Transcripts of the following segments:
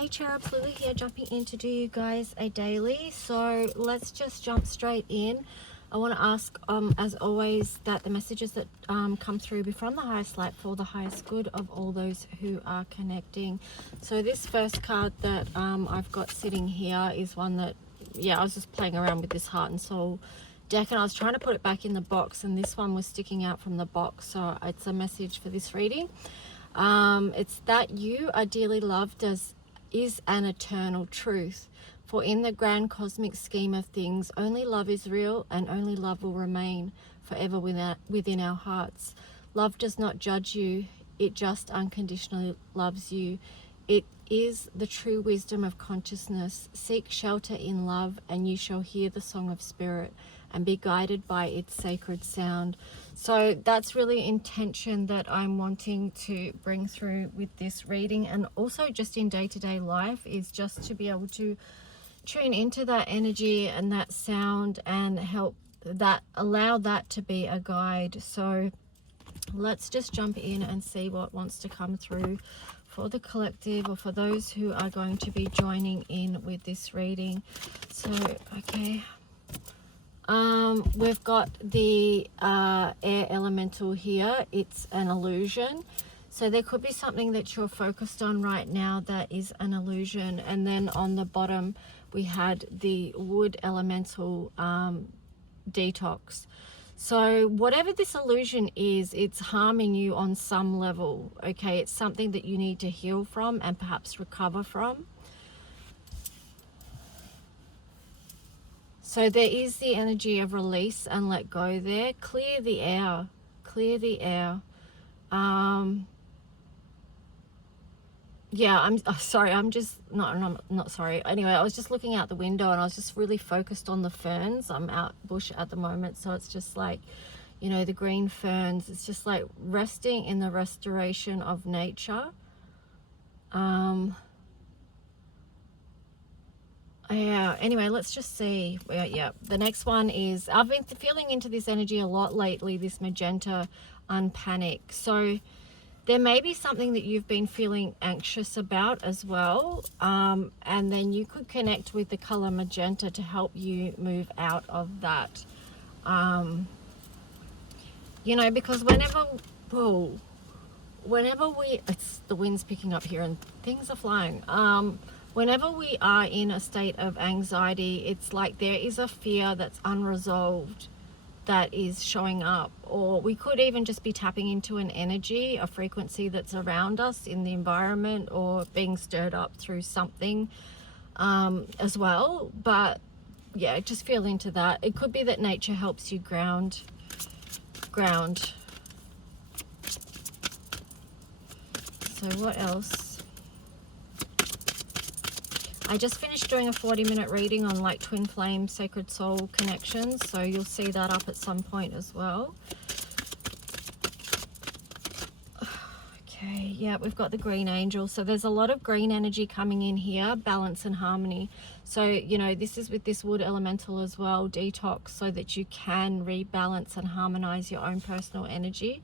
Hey cherubs, Lulu here, jumping in to do you guys a daily. So let's just jump straight in. I want to ask, as always, that the messages that come through be from the highest light for the highest good of all those who are connecting. So this first card that I've got sitting here is one that, I was just playing around with this heart and soul deck, and I was trying to put it back in the box, and this one was sticking out from the box. So it's a message for this reading. It's that you are dearly loved is an eternal truth. For in the grand cosmic scheme of things, only love is real, and only love will remain forever within our hearts. Love does not judge you, it just unconditionally loves you. It is the true wisdom of consciousness. Seek shelter in love, and you shall hear the song of spirit and be guided by its sacred sound. So that's really intention that I'm wanting to bring through with this reading, and also just in day-to-day life, is just to be able to tune into that energy and that sound and allow that to be a guide. So let's just jump in and see what wants to come through for the collective, or for those who are going to be joining in with this reading. So okay, we've got the air elemental here. It's an illusion. So there could be something that you're focused on right now that is an illusion. And then on the bottom, we had the wood elemental detox. So whatever this illusion is, it's harming you on some level, okay? It's something that you need to heal from and perhaps recover from. So there is the energy of release and let go there. Clear the air. Clear the air. Yeah, I'm sorry. I'm not sorry. Anyway, I was just looking out the window and I was just really focused on the ferns. I'm out bush at the moment, so it's just like, you know, the green ferns. It's just like resting in the restoration of nature. Yeah, anyway, let's just see. Yeah, the next one is, I've been feeling into this energy a lot lately, this magenta unpanic. So there may be something that you've been feeling anxious about as well. And then you could connect with the color magenta to help you move out of that. You know, because whenever the wind's picking up here and things are flying. Whenever we are in a state of anxiety, it's like there is a fear that's unresolved that is showing up. Or we could even just be tapping into an energy, a frequency that's around us in the environment, or being stirred up through something as well. But yeah, just feel into that. It could be that nature helps you ground. So what else? I just finished doing a 40-minute reading on like twin flame sacred soul connections, so you'll see that up at some point as well. Okay, yeah, we've got the green angel. So there's a lot of green energy coming in here, balance and harmony. So, you know, this is with this wood elemental as well, detox, so that you can rebalance and harmonize your own personal energy.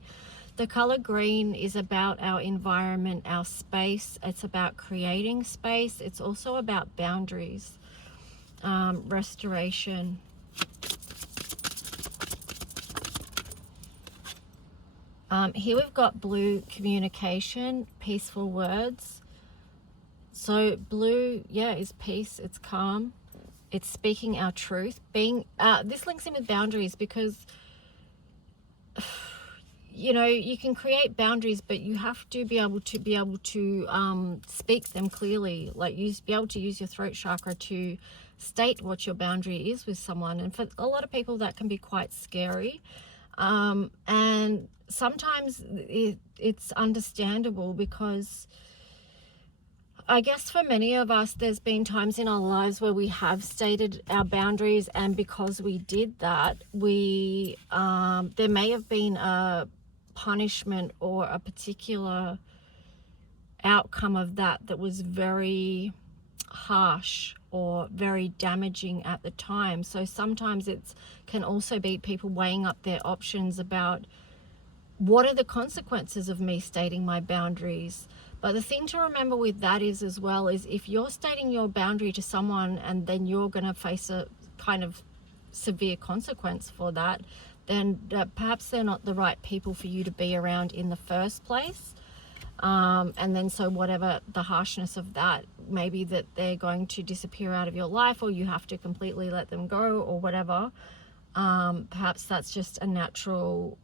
The color green is about our environment, our space. It's about creating space. It's also about boundaries, restoration. Here we've got blue, communication, peaceful words. So blue, yeah, is peace. It's calm. It's speaking our truth. This links in with boundaries, because you know, you can create boundaries, but you have to be able to speak them clearly. Like be able to use your throat chakra to state what your boundary is with someone. And for a lot of people, that can be quite scary. And sometimes it's understandable, because I guess for many of us, there's been times in our lives where we have stated our boundaries, and because we did that, there may have been a punishment or a particular outcome of that was very harsh or very damaging at the time. So sometimes it can also be people weighing up their options about what are the consequences of me stating my boundaries. But the thing to remember with that is as well is if you're stating your boundary to someone and then you're going to face a kind of severe consequence for that, then perhaps they're not the right people for you to be around in the first place. And then so whatever the harshness of that, maybe that they're going to disappear out of your life, or you have to completely let them go, or whatever. Perhaps that's just a natural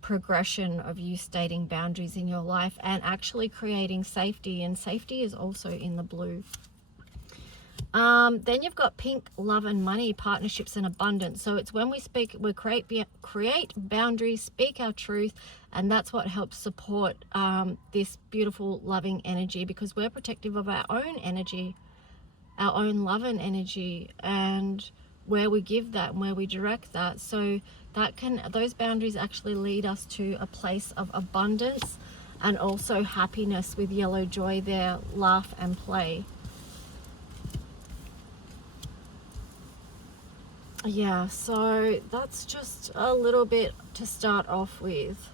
progression of you stating boundaries in your life and actually creating safety, and safety is also in the blue. Then you've got pink, love and money, partnerships and abundance. So it's when we speak, we create boundaries, speak our truth, and that's what helps support this beautiful loving energy, because we're protective of our own energy, our own love and energy, and where we give that and where we direct that. So that those boundaries actually lead us to a place of abundance and also happiness, with yellow joy there, laugh and play. Yeah, so that's just a little bit to start off with.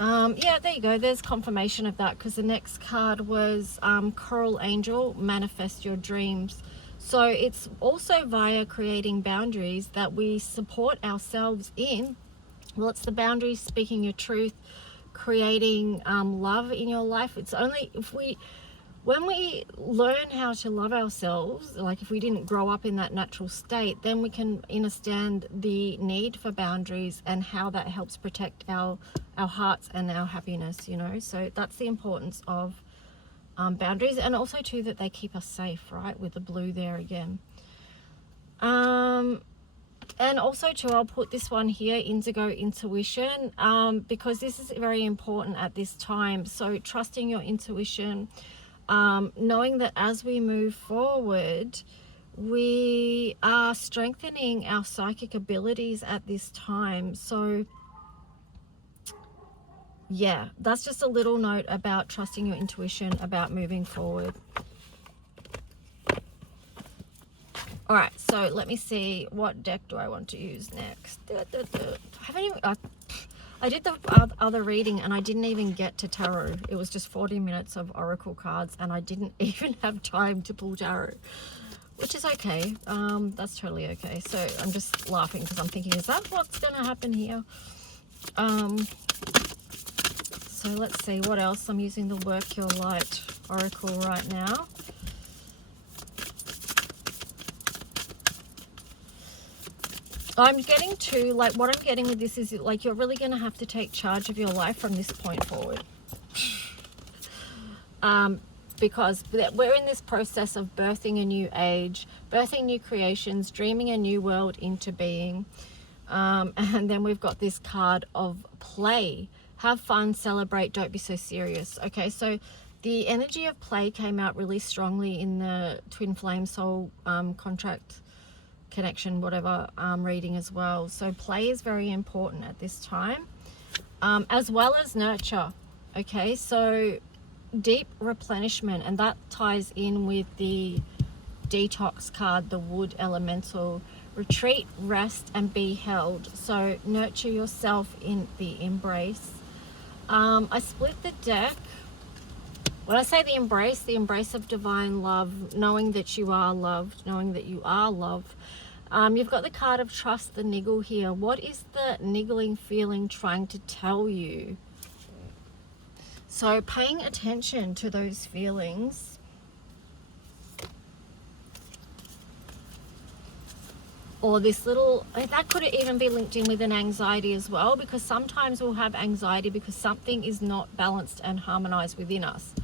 Yeah, there you go, there's confirmation of that, because the next card was Coral Angel, manifest your dreams. So it's also via creating boundaries that we support ourselves in. Well, it's the boundaries, speaking your truth, creating love in your life. It's only when we learn how to love ourselves, like if we didn't grow up in that natural state, then we can understand the need for boundaries and how that helps protect our hearts and our happiness, you know. So that's the importance of boundaries, and also too that they keep us safe, right, with the blue there again. And also too, I'll put this one here, indigo intuition, because this is very important at this time. So trusting your intuition, knowing that as we move forward, we are strengthening our psychic abilities at this time. So yeah, that's just a little note about trusting your intuition, about moving forward. All right, so let me see, what deck do I want to use next? I did the other reading and I didn't even get to tarot. It was just 40 minutes of oracle cards and I didn't even have time to pull tarot, which is okay. That's totally okay. So I'm just laughing because I'm thinking, is that what's going to happen here? So let's see what else. I'm using the Work Your Light oracle right now. I'm getting to, like, what I'm getting with this is, like, you're really going to have to take charge of your life from this point forward. Because we're in this process of birthing a new age, birthing new creations, dreaming a new world into being. And then we've got this card of play. Have fun, celebrate, don't be so serious. Okay, so the energy of play came out really strongly in the Twin Flame Soul contract connection, whatever, reading as well. So play is very important at this time, as well as nurture. Okay, so deep replenishment, and that ties in with the detox card, the wood elemental. Retreat, rest and be held. So nurture yourself in the embrace. I split the deck. When I say the embrace of divine love, knowing that you are loved, knowing that you are loved. You've got the card of trust, the niggle here. What is the niggling feeling trying to tell you? So paying attention to those feelings. Or this little, that could even be linked in with an anxiety as well, because sometimes we'll have anxiety because something is not balanced and harmonized within us.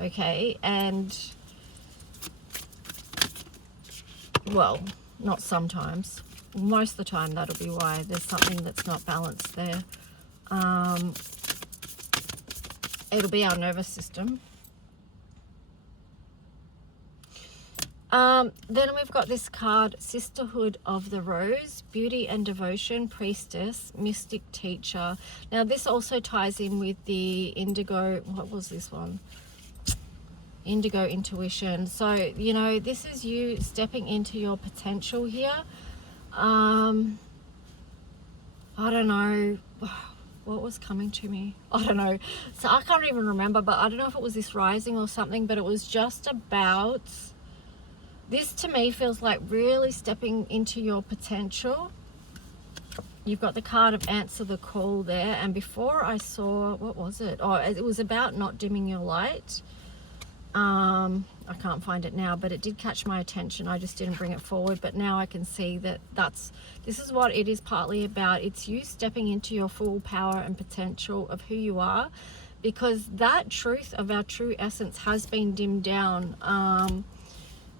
Okay, and well, not sometimes, most of the time that'll be why there's something that's not balanced there. It'll be our nervous system. Then we've got this card, Sisterhood of the Rose, beauty and devotion, priestess, mystic teacher. Now this also ties in with the indigo, what was this one? Indigo intuition. So, you know, this is you stepping into your potential here. I don't know. what was coming to me? I don't know. So I can't even remember, but I don't know if it was this rising or something, but it was just about, this to me feels like really stepping into your potential. You've got the card of answer the call there, and before I saw, what was it? Oh, it was about not dimming your light. I can't find it now, but it did catch my attention. I just didn't bring it forward, but now I can see that this is what it is partly about. It's you stepping into your full power and potential of who you are, because that truth of our true essence has been dimmed down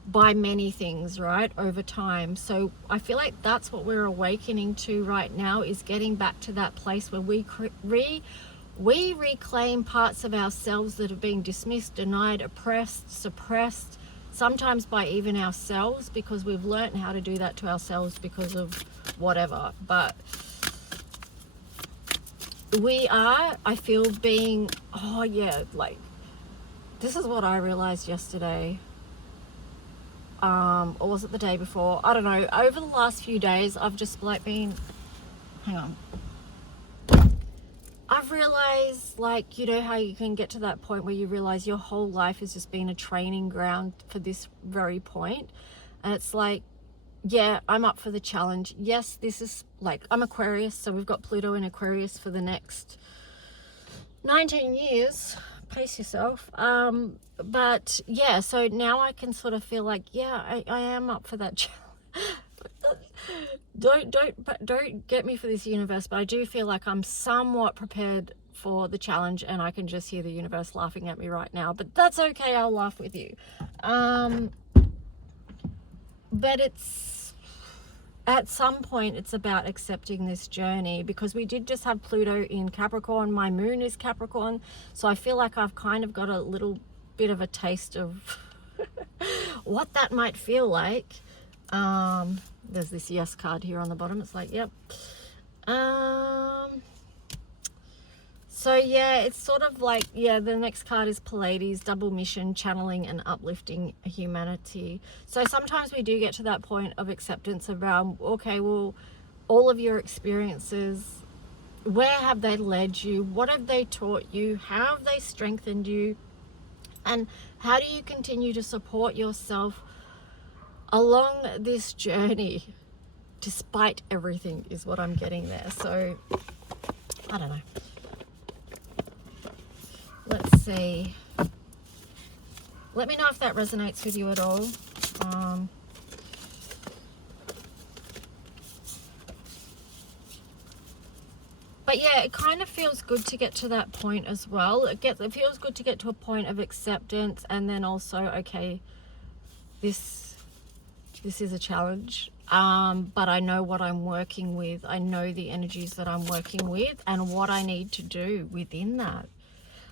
by many things, right, over time. So I feel like that's what we're awakening to right now, is getting back to that place where we reclaim parts of ourselves that have been dismissed, denied, oppressed, suppressed, sometimes by even ourselves, because we've learned how to do that to ourselves because of whatever. But we are, I feel, being, oh yeah, like, this is what I realized yesterday. Or was it the day before? I don't know. Over the last few days, I've just like been, hang on. I've realized, like, you know how you can get to that point where you realize your whole life has just been a training ground for this very point. And it's like, yeah, I'm up for the challenge. Yes, this is like, I'm Aquarius, so we've got Pluto in Aquarius for the next 19 years. Pace yourself. But yeah, so now I can sort of feel like, yeah, I am up for that challenge. Don't get me for this, universe, but I do feel like I'm somewhat prepared for the challenge, and I can just hear the universe laughing at me right now, but that's okay. I'll laugh with you. But it's, at some point, it's about accepting this journey, because we did just have Pluto in Capricorn. My moon is Capricorn, so I feel like I've kind of got a little bit of a taste of what that might feel like. There's this yes card here on the bottom. It's like, yep. So yeah, it's sort of like, yeah, the next card is Pleiades, double mission, channeling and uplifting humanity. So sometimes we do get to that point of acceptance around, okay, well, all of your experiences, where have they led you? What have they taught you? How have they strengthened you? And how do you continue to support yourself along this journey, despite everything, is what I'm getting there. So I don't know. Let's see. Let me know if that resonates with you at all. But yeah, it kind of feels good to get to that point as well. It feels good to get to a point of acceptance, and then also, okay, this is a challenge, but I know what I'm working with. I know the energies that I'm working with and what I need to do within that.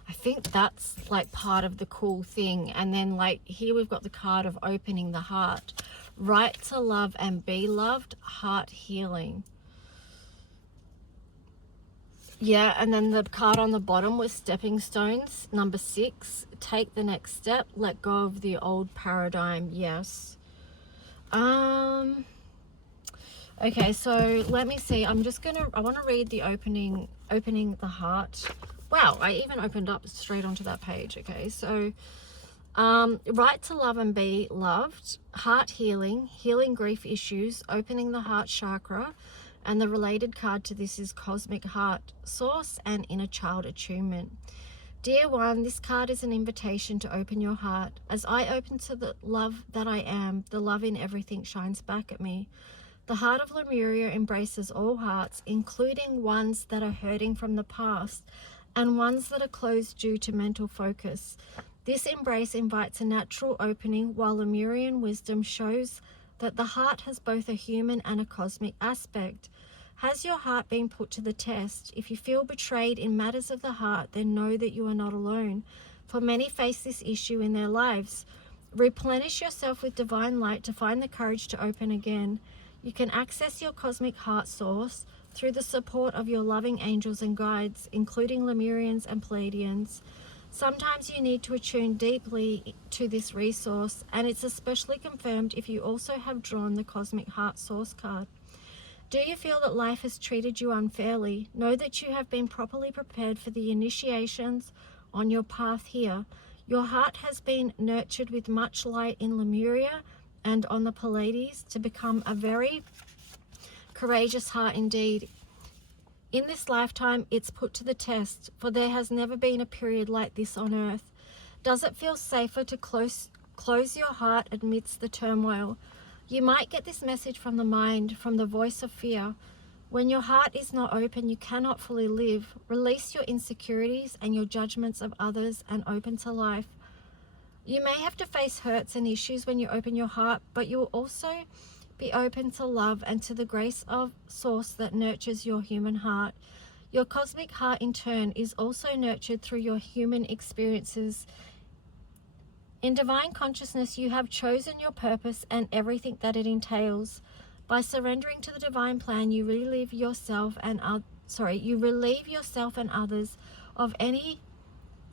I think that's like part of the cool thing. And then like here we've got the card of opening the heart, right to love and be loved, heart healing. Yeah, and then the card on the bottom was stepping stones, number 6, take the next step, let go of the old paradigm. Yes. Okay, so let me see. I want to read the opening the heart. Wow, I even opened up straight onto that page. Okay, so right to love and be loved, heart healing, healing grief issues, opening the heart chakra, and the related card to this is cosmic heart source and inner child attunement. Dear one, this card is an invitation to open your heart. As I open to the love that I am, the love in everything shines back at me. The heart of Lemuria embraces all hearts, including ones that are hurting from the past and ones that are closed due to mental focus. This embrace invites a natural opening, while Lemurian wisdom shows that the heart has both a human and a cosmic aspect. Has your heart been put to the test? If you feel betrayed in matters of the heart, then know that you are not alone, for many face this issue in their lives. Replenish yourself with divine light to find the courage to open again. You can access your cosmic heart source through the support of your loving angels and guides, including Lemurians and Pleiadians. Sometimes you need to attune deeply to this resource, and it's especially confirmed if you also have drawn the cosmic heart source card. Do you feel that life has treated you unfairly? Know that you have been properly prepared for the initiations on your path here. Your heart has been nurtured with much light in Lemuria and on the Pleiades to become a very courageous heart indeed. In this lifetime, it's put to the test, for there has never been a period like this on earth. Does it feel safer to close your heart amidst the turmoil? You might get this message from the mind, from the voice of fear. When your heart is not open, you cannot fully live. Release your insecurities and your judgments of others and open to life. You may have to face hurts and issues when you open your heart, but you will also be open to love and to the grace of source that nurtures your human heart. Your cosmic heart in turn is also nurtured through your human experiences. In divine consciousness, you have chosen your purpose and everything that it entails. By surrendering to the divine plan, you relieve yourself and others of any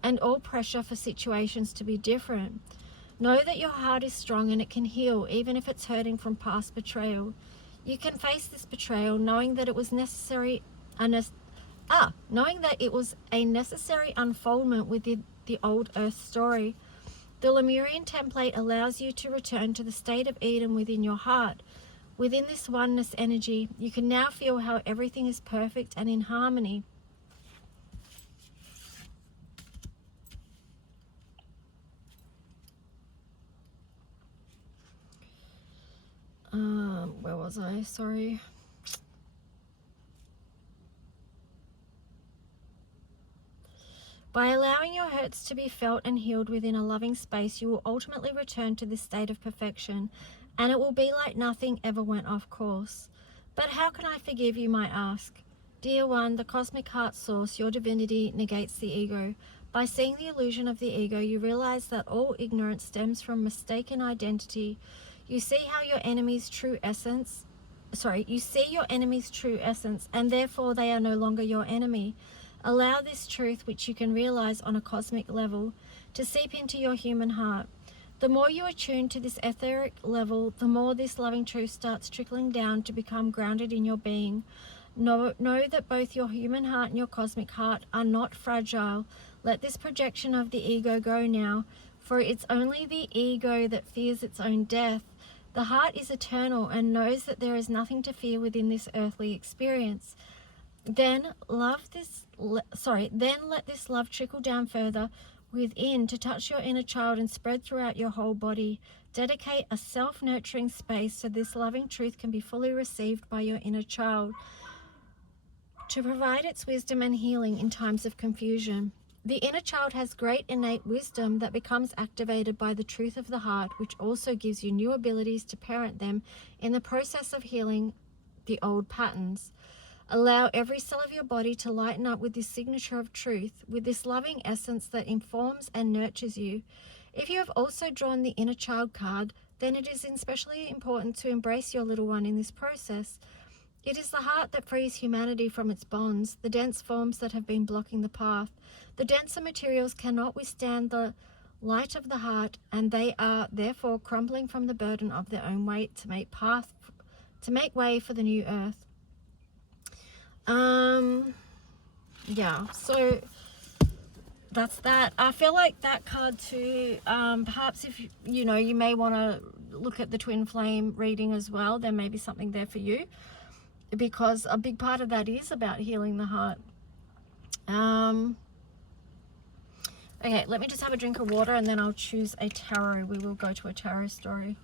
and all pressure for situations to be different. Know that your heart is strong and it can heal, even if it's hurting from past betrayal. You can face this betrayal knowing that it was knowing that it was a necessary unfoldment within the old earth story. The Lemurian template allows you to return to the state of Eden within your heart. Within this oneness energy, you can now feel how everything is perfect and in harmony. Where was I? Sorry. By allowing your hurts to be felt and healed within a loving space, you will ultimately return to this state of perfection, and it will be like nothing ever went off course. But how can I forgive, you might ask? Dear one, the cosmic heart source, your divinity, negates the ego. By seeing the illusion of the ego, you realize that all ignorance stems from mistaken identity. You see your enemy's true essence, and therefore they are no longer your enemy. Allow this truth, which you can realize on a cosmic level, to seep into your human heart. The more you attune to this etheric level, the more this loving truth starts trickling down to become grounded in your being. Know that both your human heart and your cosmic heart are not fragile. Let this projection of the ego go now, for it's only the ego that fears its own death. The heart is eternal and knows that there is nothing to fear within this earthly experience. Then let this love trickle down further within to touch your inner child and spread throughout your whole body. Dedicate a self-nurturing space so this loving truth can be fully received by your inner child to provide its wisdom and healing in times of confusion. The inner child has great innate wisdom that becomes activated by the truth of the heart, which also gives you new abilities to parent them in the process of healing the old patterns. Allow every cell of your body to lighten up with this signature of truth, with this loving essence that informs and nurtures you. If you have also drawn the inner child card, then it is especially important to embrace your little one in this process. It is the heart that frees humanity from its bonds, the dense forms that have been blocking the path. The denser materials cannot withstand the light of the heart, and they are therefore crumbling from the burden of their own weight to make way for the new earth. Yeah, so that's that. I feel like that card too, perhaps if you may want to look at the twin flame reading as well. There may be something there for you, because a big part of that is about healing the heart. Okay, let me just have a drink of water and then I'll choose a tarot. We will go to a tarot story.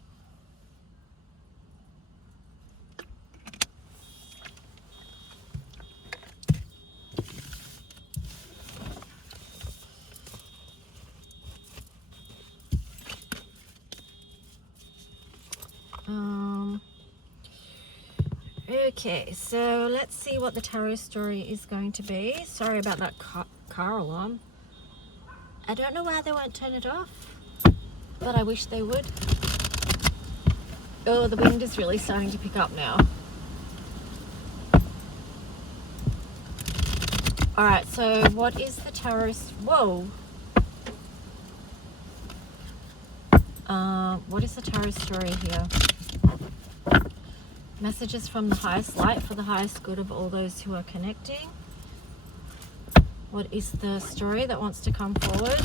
Okay, so let's see what the tarot story is going to be. Sorry about that car alarm. I don't know why they won't turn it off, but I wish they would. Oh, the wind is really starting to pick up now. Alright, so what is the tarot? Whoa! What is the tarot story here? Messages from the highest light for the highest good of all those who are connecting. What is the story that wants to come forward?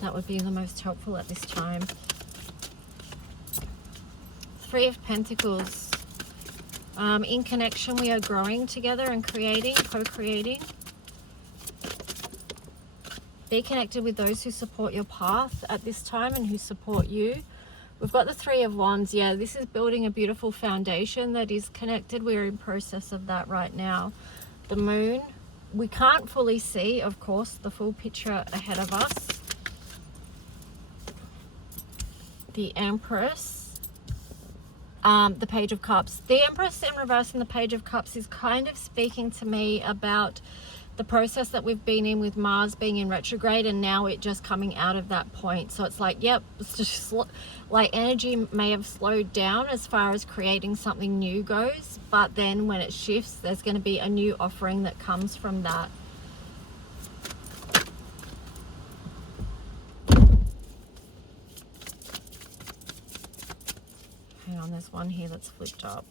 That would be the most helpful at this time. Three of Pentacles. In connection, we are growing together and creating, co-creating. Be connected with those who support your path at this time and who support you. We've got the Three of Wands. Yeah, this is building a beautiful foundation that is connected. We're in process of that right now. The Moon. We can't fully see, of course, the full picture ahead of us. The Empress. The Page of Cups. The Empress in reverse and the Page of Cups is kind of speaking to me about the process that we've been in with Mars being in retrograde, and now it just coming out of that point. So it's like, yep, it's just like energy may have slowed down as far as creating something new goes, but then when it shifts, there's going to be a new offering that comes from that. Hang on, there's one here that's flipped up.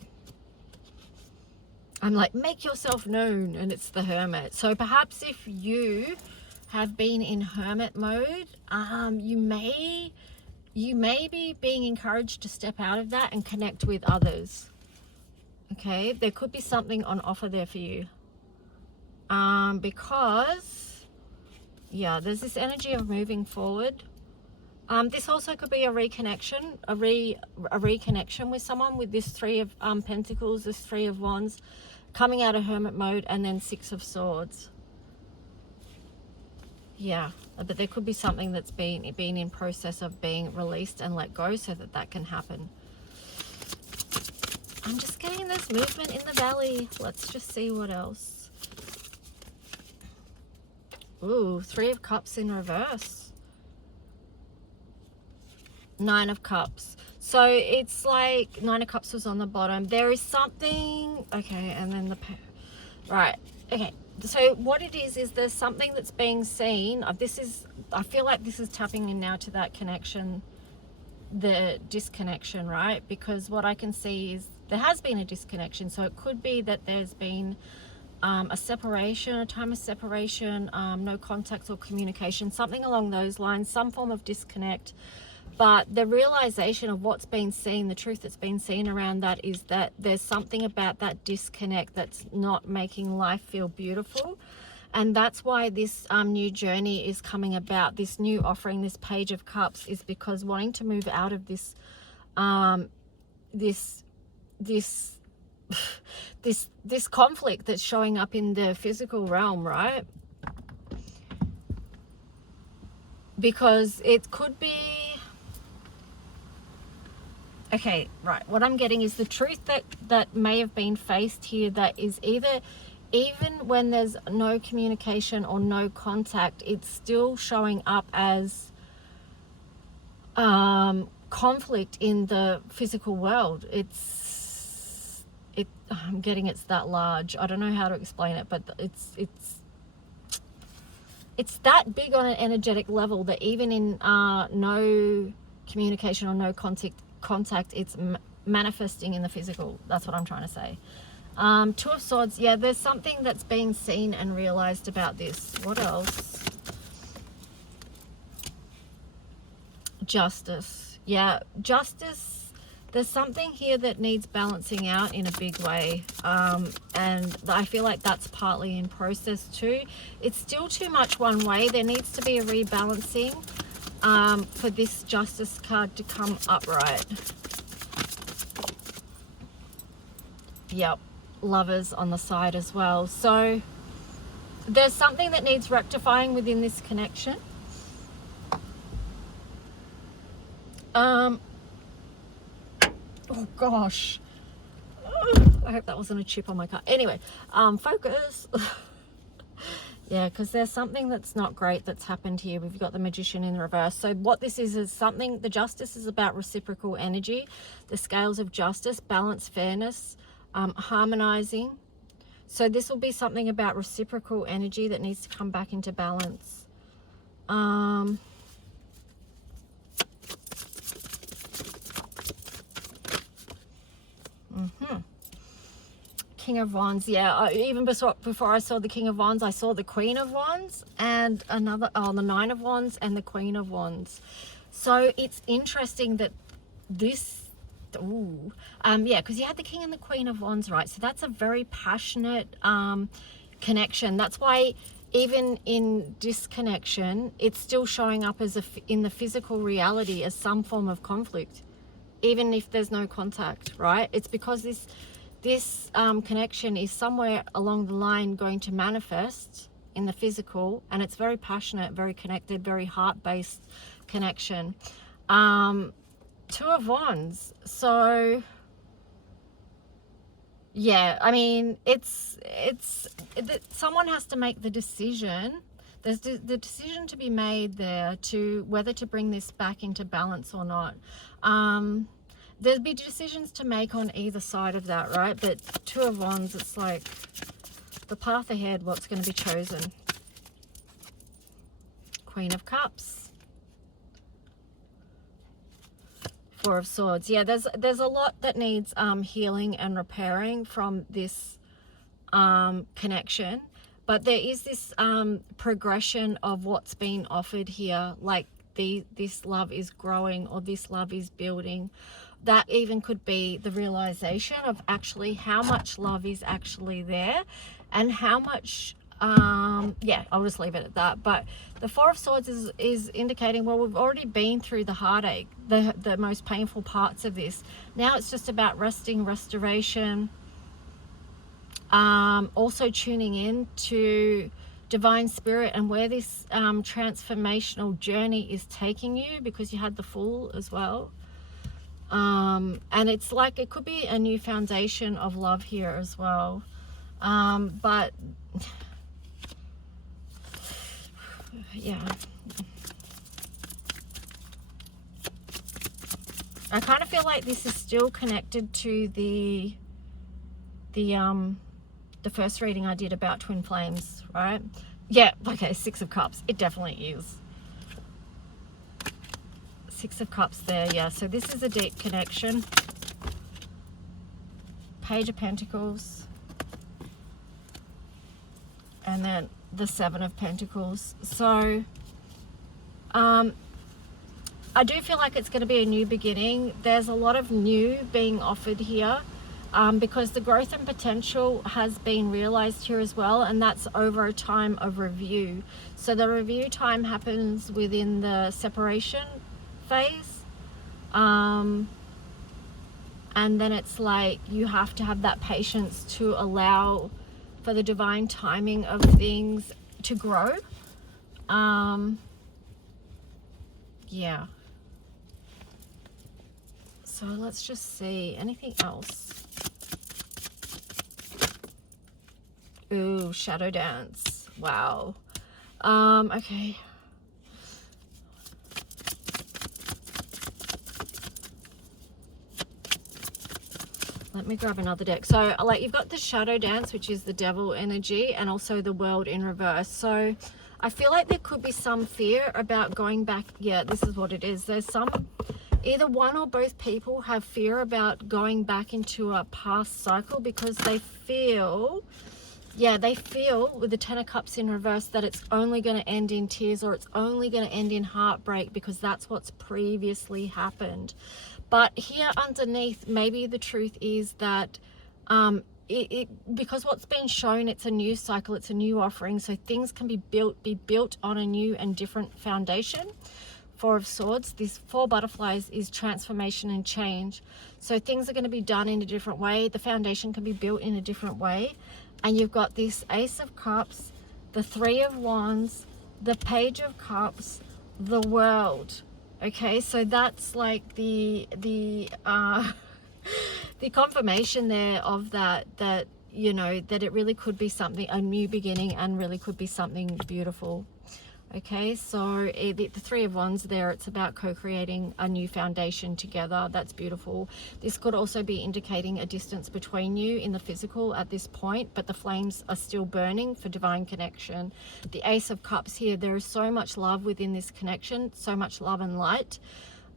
I'm like, make yourself known, and it's the Hermit. So perhaps if you have been in hermit mode, you may be being encouraged to step out of that and connect with others. Okay, there could be something on offer there for you. Because, yeah, there's this energy of moving forward. This also could be a reconnection, a reconnection with someone with this Three of Pentacles, this Three of Wands, coming out of hermit mode, and then Six of Swords. Yeah, but there could be something that's been in process of being released and let go so that that can happen. I'm just getting this movement in the valley. Let's just see what else. Ooh, Three of Cups in reverse. Nine of Cups. So it's like Nine of Cups was on the bottom. There is something, okay, and then right, okay. So what it is there's something that's being seen. I feel like this is tapping in now to that connection, the disconnection, right? Because what I can see is there has been a disconnection. So it could be that there's been a separation, a time of separation, no contact or communication, something along those lines, some form of disconnect. But the realization of what's been seen, the truth that's been seen around that is that there's something about that disconnect that's not making life feel beautiful. And that's why this new journey is coming about. This new offering, this Page of Cups, is because wanting to move out of this, this conflict that's showing up in the physical realm, right? Because it could be, okay, right, what I'm getting is the truth that may have been faced here, that is either, even when there's no communication or no contact, it's still showing up as conflict in the physical world. I'm getting it's that large. I don't know how to explain it, but it's that big on an energetic level that even in no communication or no contact, it's manifesting in the physical. That's what I'm trying to say. Two of Swords. Yeah, there's something that's being seen and realized about this. What else? Justice. Yeah, justice. There's something here that needs balancing out in a big way. And I feel like that's partly in process too. It's still too much one way. There needs to be a rebalancing for this Justice card to come upright. Yep, Lovers on the side as well. So there's something that needs rectifying within this connection. Oh gosh, I hope that wasn't a chip on my car. Anyway, focus. Yeah, because there's something that's not great that's happened here. We've got the Magician in reverse. So what this is something, the Justice is about reciprocal energy, the scales of justice, balance, fairness, harmonizing. So this will be something about reciprocal energy that needs to come back into balance. King of Wands. Yeah, even before I saw the King of Wands, I saw the Queen of Wands and another, the Nine of Wands and the Queen of Wands. So it's interesting that this, yeah, because you had the King and the Queen of Wands, right? So that's a very passionate connection. That's why even in disconnection, it's still showing up as in the physical reality as some form of conflict, even if there's no contact, right? It's because this connection is somewhere along the line going to manifest in the physical, and it's very passionate, very connected, very heart-based connection. Two of Wands. So yeah, I mean, someone has to make the decision. There's the decision to be made there to whether to bring this back into balance or not. There'll be decisions to make on either side of that, right? But Two of Wands, it's like the path ahead, what's going to be chosen. Queen of Cups. Four of Swords. Yeah, there's a lot that needs healing and repairing from this connection, but there is this progression of what's been offered here. Like this love is growing, or this love is building. That even could be the realization of actually how much love is actually there, and how much yeah, I'll just leave it at that. But the Four of Swords is indicating, well, we've already been through the heartache, the most painful parts of this. Now it's just about resting, restoration, also tuning in to divine spirit and where this transformational journey is taking you, because you had the Fool as well. And it's like it could be a new foundation of love here as well. But yeah, I kind of feel like this is still connected to the first reading I did about twin flames, right? Yeah, okay, Six of Cups, it definitely is. Six of Cups there, yeah. So this is a deep connection. Page of Pentacles, and then the Seven of Pentacles. So I do feel like it's going to be a new beginning. There's a lot of new being offered here, because the growth and potential has been realized here as well, and that's over a time of review. So the review time happens within the separation phase, and then it's like you have to have that patience to allow for the divine timing of things to grow. Yeah. So let's just see anything else. Ooh, Shadow Dance. Wow. Okay. Let me grab another deck. So like you've got the Shadow Dance, which is the devil energy, and also the World in reverse. So I feel like there could be some fear about going back. Yeah, this is what it is. There's some, either one or both people have fear about going back into a past cycle, because they feel, yeah, they feel with the Ten of Cups in reverse that it's only going to end in tears, or it's only going to end in heartbreak, because that's what's previously happened. But here underneath, maybe the truth is that because what's been shown, it's a new cycle, it's a new offering, so things can be built on a new and different foundation. Four of Swords, this four butterflies is transformation and change. So things are going to be done in a different way. The foundation can be built in a different way. And you've got this Ace of Cups, the Three of Wands, the Page of Cups, the World. Okay, so that's like the confirmation there of that, you know, that it really could be something, a new beginning, and really could be something beautiful. Okay, so the Three of Wands there, it's about co-creating a new foundation together. That's beautiful. This could also be indicating a distance between you in the physical at this point, but the flames are still burning for divine connection. The Ace of Cups here, there is so much love within this connection, so much love and light,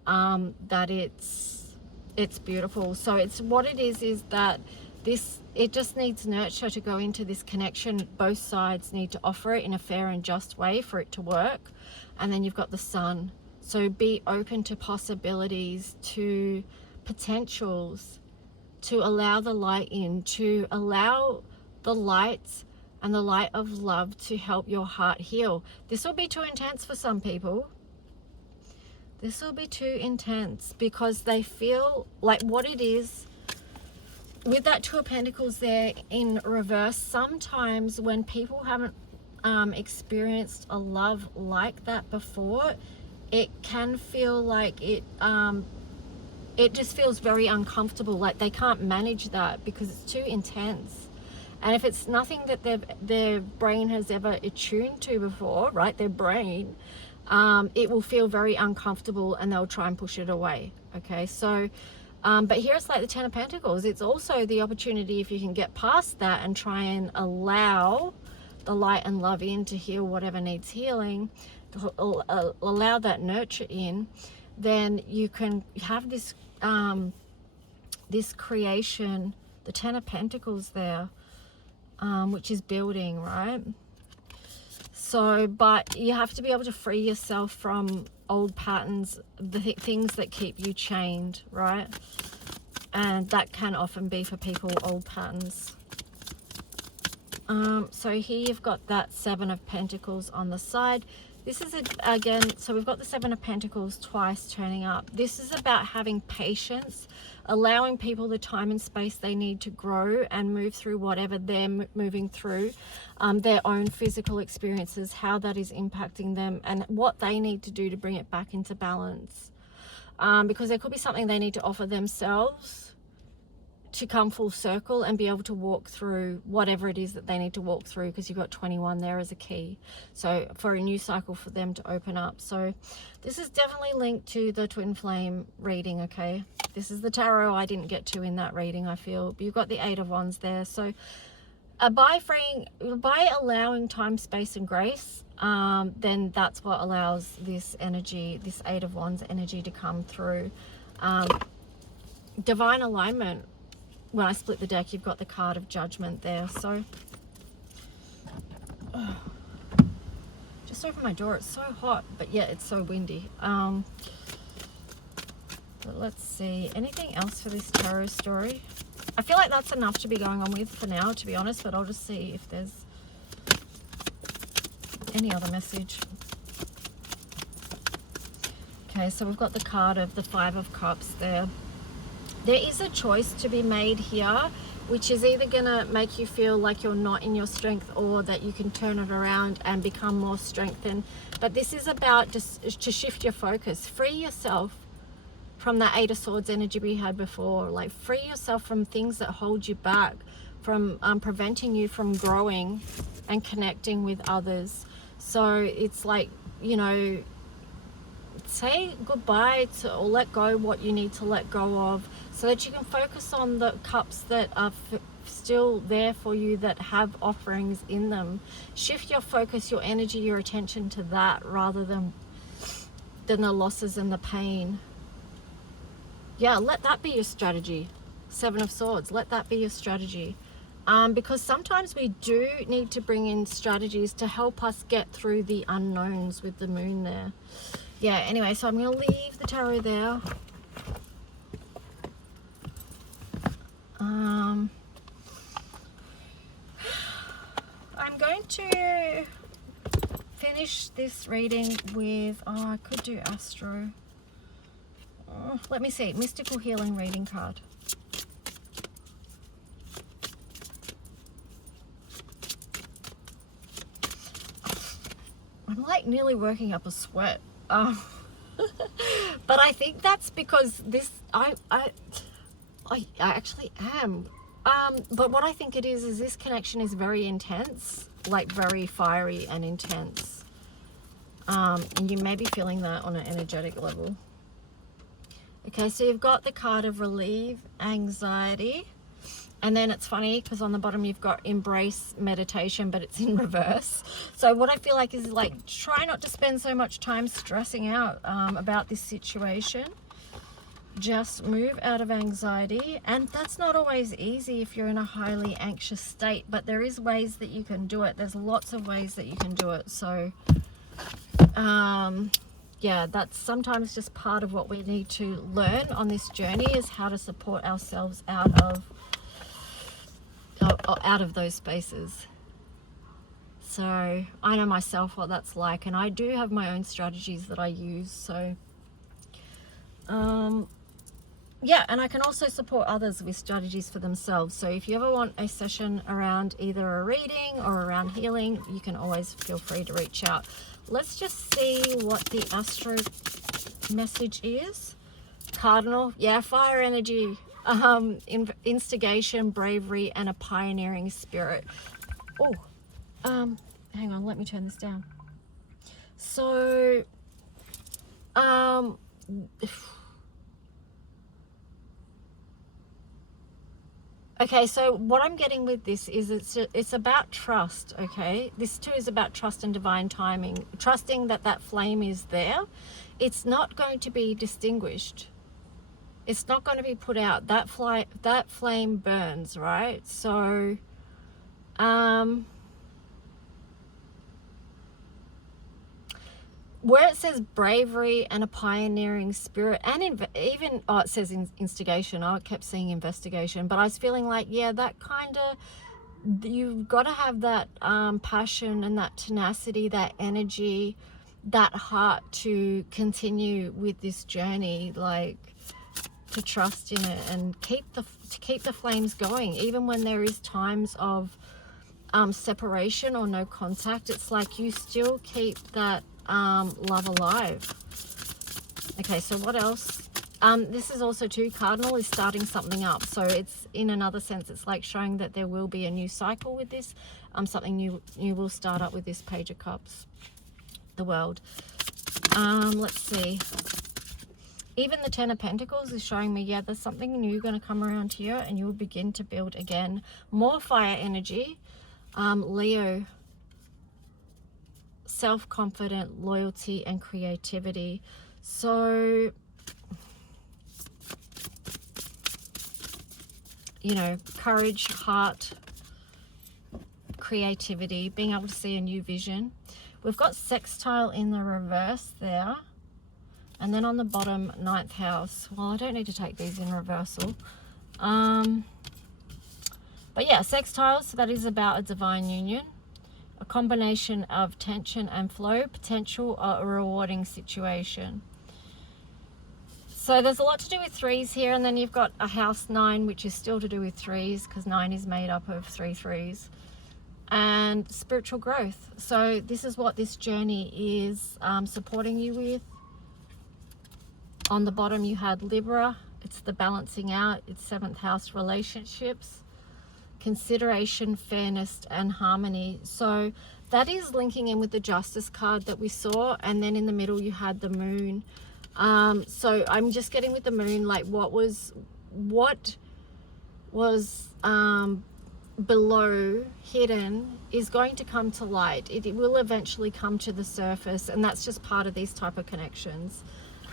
that it's beautiful. So it's what it is that this it just needs nurture to go into this connection. Both sides need to offer it in a fair and just way for it to work. And then you've got the Sun. So be open to possibilities, to potentials, to allow the light in, to allow the light and the light of love to help your heart heal. This will be too intense for some people. This will be too intense because they feel like what it is with that Two of Pentacles there in reverse. Sometimes when people haven't experienced a love like that before, it can feel like it just feels very uncomfortable, like they can't manage that because it's too intense. And if it's nothing that their brain has ever attuned to before, right, their brain, it will feel very uncomfortable and they'll try and push it away. Okay, so but here it's like the Ten of Pentacles. It's also the opportunity, if you can get past that and try and allow the light and love in to heal whatever needs healing, to allow that nurture in, then you can have this this creation, the Ten of Pentacles there, which is building, right? So, but you have to be able to free yourself from old patterns, the things that keep you chained, right? And that can often be for people old patterns. So here you've got that Seven of Pentacles on the side. This is again, so we've got the Seven of Pentacles twice turning up. This is about having patience, allowing people the time and space they need to grow and move through whatever they're moving through, their own physical experiences, how that is impacting them, and what they need to do to bring it back into balance. Because there could be something they need to offer themselves to come full circle and be able to walk through whatever it is that they need to walk through, because you've got 21 there as a key, so for a new cycle for them to open up. So this is definitely linked to the twin flame reading. Okay, this is the tarot I didn't get to in that reading, I feel, but you've got the Eight of Wands there. So by allowing time, space and grace, then that's what allows this energy, this Eight of Wands energy, to come through. Divine alignment. When I split the deck, you've got the card of Judgment there. So just open my door, it's so hot, but yeah, it's so windy. But let's see, anything else for this tarot story? I feel like that's enough to be going on with for now, to be honest, but I'll just see if there's any other message. Okay, so we've got the card of the Five of Cups there. There is a choice to be made here, which is either going to make you feel like you're not in your strength, or that you can turn it around and become more strengthened. But this is about just to shift your focus, free yourself from that Eight of Swords energy we had before. Like, free yourself from things that hold you back, from preventing you from growing and connecting with others. So it's like, you know, say goodbye to, or let go what you need to let go of, so that you can focus on the cups that are still there for you, that have offerings in them. Shift your focus, your energy, your attention to that, rather than the losses and the pain. Yeah, let that be your strategy. Seven of Swords, let that be your strategy. Because sometimes we do need to bring in strategies to help us get through the unknowns with the moon there. Yeah, anyway, so I'm going to leave the tarot there. I'm going to finish this reading with, I could do Astro. Let me see, Mystical Healing reading card. I'm like nearly working up a sweat. But I think that's because this, I actually am. But what I think it is this connection is very intense, like very fiery and intense. And you may be feeling that on an energetic level. Okay, so you've got the card of Relieve Anxiety. And then it's funny because on the bottom you've got Embrace Meditation, but it's in reverse. So what I feel like is, like, try not to spend so much time stressing out about this situation. just move out of anxiety. And that's not always easy if you're in a highly anxious state, but there is ways that you can do it. There's lots of ways that you can do it. So yeah, that's sometimes just part of what we need to learn on this journey, is how to support ourselves out of those spaces. So I know myself what that's like, and I do have my own strategies that I use. So yeah, and I can also support others with strategies for themselves. So if you ever want a session around either a reading or around healing, you can always feel free to reach out. Let's just see what the astro message is. Cardinal, yeah, fire energy, instigation, bravery, and a pioneering spirit. Oh, hang on, let me turn this down. So, okay, so what I'm getting with this is it's about trust, okay? This too is about trust and divine timing. Trusting that that flame is there. It's not going to be distinguished. It's not going to be put out. That flame burns, right? So, where it says bravery and a pioneering spirit, and even, oh, it says instigation. I kept seeing investigation, but I was feeling like, yeah, that kind of, you've got to have that passion and that tenacity, that energy, that heart to continue with this journey, like to trust in it and keep the flames going, even when there is times of separation or no contact. It's like you still keep that love alive. Okay, so what else? This is also too, cardinal is starting something up. So it's, in another sense, it's like showing that there will be a new cycle with this. Something new will start up with this Page of Cups, the World. Let's see. Even the Ten of Pentacles is showing me, yeah, there's something new going to come around here, and you will begin to build again. More fire energy. Leo, self-confident, loyalty, and creativity. So, you know, courage, heart, creativity, being able to see a new vision. We've got sextile in the reverse there. And then on the bottom, 9th house. Well, I don't need to take these in reversal. But yeah, sextiles, so that is about a divine union. A combination of tension and flow, potential, or a rewarding situation. So there's a lot to do with threes here, and then you've got a house 9, which is still to do with threes, because 9 is made up of 3 threes. And spiritual growth. So this is what this journey is supporting you with. On the bottom you had Libra. It's the balancing out. It's 7th house, relationships, consideration, fairness, and harmony. So that is linking in with the Justice card that we saw, and then in the middle you had the Moon. So I'm just getting with the Moon, like what was below, hidden, is going to come to light. It will eventually come to the surface, and that's just part of these type of connections.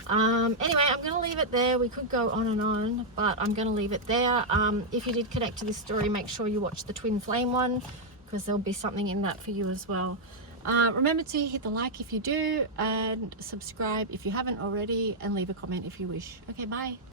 Anyway, I'm going to leave it there. We could go on and on, but I'm going to leave it there. If you did connect to this story, make sure you watch the twin flame one, because there'll be something in that for you as well. Remember to hit the like if you do, and subscribe if you haven't already, and leave a comment if you wish. Okay, bye.